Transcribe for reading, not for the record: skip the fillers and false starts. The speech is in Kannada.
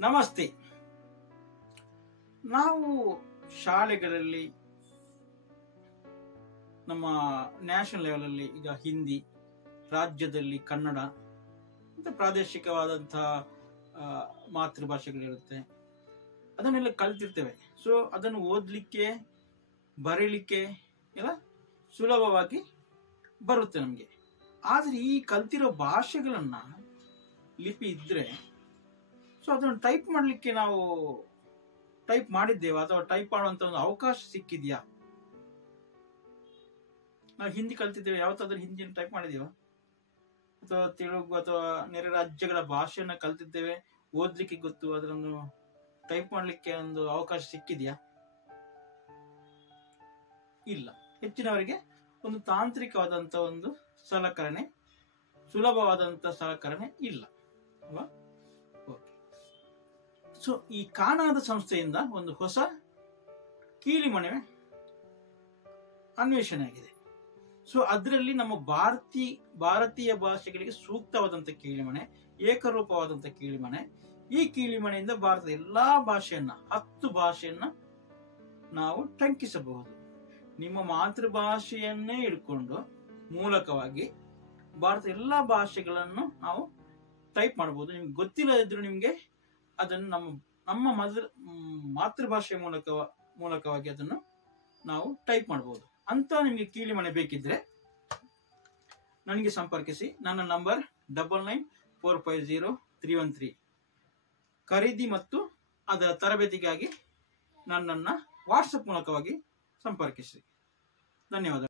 ನಮಸ್ತೆ. ನಾವು ಶಾಲೆಗಳಲ್ಲಿ ನಮ್ಮ ನ್ಯಾಷನಲ್ ಲೆವೆಲಲ್ಲಿ ಈಗ ಹಿಂದಿ, ರಾಜ್ಯದಲ್ಲಿ ಕನ್ನಡ ಅಂತ ಪ್ರಾದೇಶಿಕವಾದಂತಹ ಮಾತೃಭಾಷೆಗಳಿರುತ್ತೆ. ಅದನ್ನೆಲ್ಲ ಕಲ್ತಿರ್ತೇವೆ. ಸೊ ಅದನ್ನು ಓದಲಿಕ್ಕೆ ಬರೀಲಿಕ್ಕೆ ಎಲ್ಲ ಸುಲಭವಾಗಿ ಬರುತ್ತೆ ನಮಗೆ. ಆದರೆ ಈ ಕಲ್ತಿರೋ ಭಾಷೆಗಳನ್ನ ಲಿಪಿ ಇದ್ರೆ ಸೊ ಅದನ್ನು ಟೈಪ್ ಮಾಡಲಿಕ್ಕೆ ನಾವು ಟೈಪ್ ಮಾಡಿದ್ದೇವೆ ಅಥವಾ ಟೈಪ್ ಮಾಡುವಂತ ಒಂದು ಅವಕಾಶ ಸಿಕ್ಕಿದ್ಯಾ? ನಾವು ಹಿಂದಿ ಕಲ್ತಿದ್ದೇವೆ, ಯಾವತ್ತಾದ್ರೂ ಹಿಂದಿಯನ್ನು ಟೈಪ್ ಮಾಡಿದೀವ? ಅಥವಾ ತೆಲುಗು ಅಥವಾ ನೆರೆ ರಾಜ್ಯಗಳ ಭಾಷೆಯನ್ನ ಕಲ್ತಿದ್ದೇವೆ, ಓದ್ಲಿಕ್ಕೆ ಗೊತ್ತು, ಅದನ್ನು ಟೈಪ್ ಮಾಡ್ಲಿಕ್ಕೆ ಒಂದು ಅವಕಾಶ ಸಿಕ್ಕಿದ್ಯಾ? ಇಲ್ಲ. ಹೆಚ್ಚಿನವರಿಗೆ ಒಂದು ತಾಂತ್ರಿಕವಾದಂತ ಒಂದು ಸಲಕರಣೆ, ಸುಲಭವಾದಂತ ಸಲಕರಣೆ ಇಲ್ಲ ಅಲ್ವಾ? ಸೊ ಈ ಕಾನಾದ ಸಂಸ್ಥೆಯಿಂದ ಒಂದು ಹೊಸ ಕೀಲಿಮಣೆ ಅನ್ವೇಷಣೆ ಆಗಿದೆ. ಸೊ ಅದರಲ್ಲಿ ನಮ್ಮ ಭಾರತೀಯ ಭಾಷೆಗಳಿಗೆ ಸೂಕ್ತವಾದಂತ ಕೀಲಿಮಣೆ, ಏಕರೂಪವಾದಂತ ಕೀಲಿಮಣೆ. ಈ ಕೀಲಿಮಣೆಯಿಂದ ಭಾರತದ ಎಲ್ಲಾ ಭಾಷೆಯನ್ನ 10 ಭಾಷೆಯನ್ನ ನಾವು ಟಂಕಿಸಬಹುದು. ನಿಮ್ಮ ಮಾತೃಭಾಷೆಯನ್ನೇ ಇಟ್ಕೊಂಡು ಮೂಲಕವಾಗಿ ಭಾರತದ ಎಲ್ಲಾ ಭಾಷೆಗಳನ್ನು ನಾವು ಟೈಪ್ ಮಾಡಬಹುದು. ನಿಮ್ಗೆ ಗೊತ್ತಿಲ್ಲದಿದ್ರು ನಿಮ್ಗೆ ಅದನ್ನು ನಮ್ಮ ಮಾತೃಭಾಷೆಯ ಮೂಲಕವಾಗಿ ಅದನ್ನು ನಾವು ಟೈಪ್ ಮಾಡಬಹುದು. ಅಂತ ನಿಮಗೆ ಕೀಲಿಮಣೆ ಬೇಕಿದ್ರೆ ನನಗೆ ಸಂಪರ್ಕಿಸಿ. ನನ್ನ ನಂಬರ್ 99450313. ಖರೀದಿ ಮತ್ತು ಅದರ ತರಬೇತಿಗಾಗಿ ನನ್ನನ್ನು ವಾಟ್ಸಪ್ ಮೂಲಕವಾಗಿ ಸಂಪರ್ಕಿಸಿ. ಧನ್ಯವಾದ.